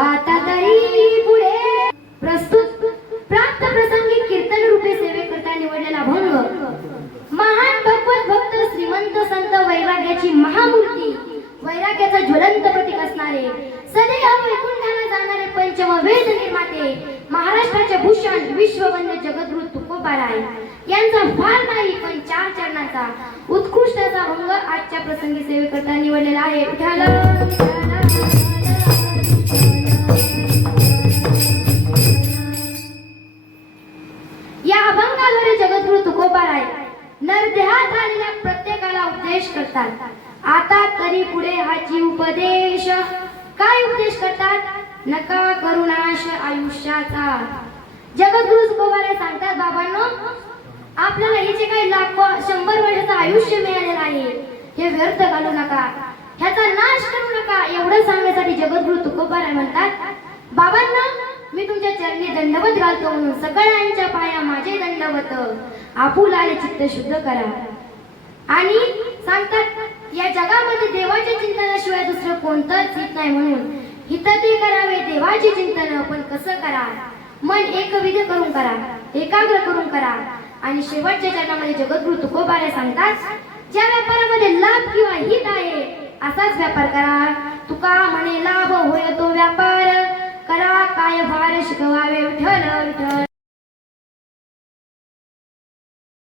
आता तरी पुढे प्रस्तुत प्राप्त प्रसंगी कीर्तन रूपे सेवेकरता निवडलेला भंग महान भगवत भक्त श्रीमंत संत वैराग्याची महामूर्ती वैराग्याचा ज्वलंत प्रतीक असणारे सदैव वैकुंठाला जाणारे पंचम वेद निर्माते महाराष्ट्राचे भूषण विश्ववंद जगद्गुरु तुकोबाराय यांचा फार नाही पण चार चरणाचा उत्कृष्टाचा भंग आजच्या प्रसंगी सेवेकरता निवडलेला आहे. उठाला. या जगद्गुरु तुकोबा राय नरदेहात आलेल्या प्रत्येकाला उपदेश करतात. आता तरी पुढे हाची उपदेश. काय उपदेश करतात? नका करुणाश आयुष्याचा. जगद्गुरु तुकोबाराय सांगतात बाबांनो आपल्याला हे जे काही लाखो शंभर वर्षाचं आयुष्य मिळालेलं आहे हे व्यर्थ घालू नका. ह्याचा नाश करू नका. एवढं सांगण्यासाठी जगद्गुरु तुकोबाराय म्हणतात बाबांना मी तुमच्या चरणी दंडवत घालतो म्हणून सगळ्यांच्या पाया माझे दंडवत. आपुलाले चित्त शुद्ध करा. आणि सांगतात या जगामध्ये देवाच्या चिंतनाशिवाय दुसरं कोणतंच हित नाही म्हणून. हित ते करावे देवाचे चिंतन पण कसं करा? मन एकविध करून करा एकाग्र करून करा. आणि शेवटच्या चरणामध्ये जगद्गुरु तुकोबारे सांगतात ज्या व्यापारामध्ये लाभ किंवा हित आहे असाच व्यापार करा. तुका म्हणे लाभ होय तो व्यापार. करा काय भार शिकवावे विठ्ठल विठ्ठल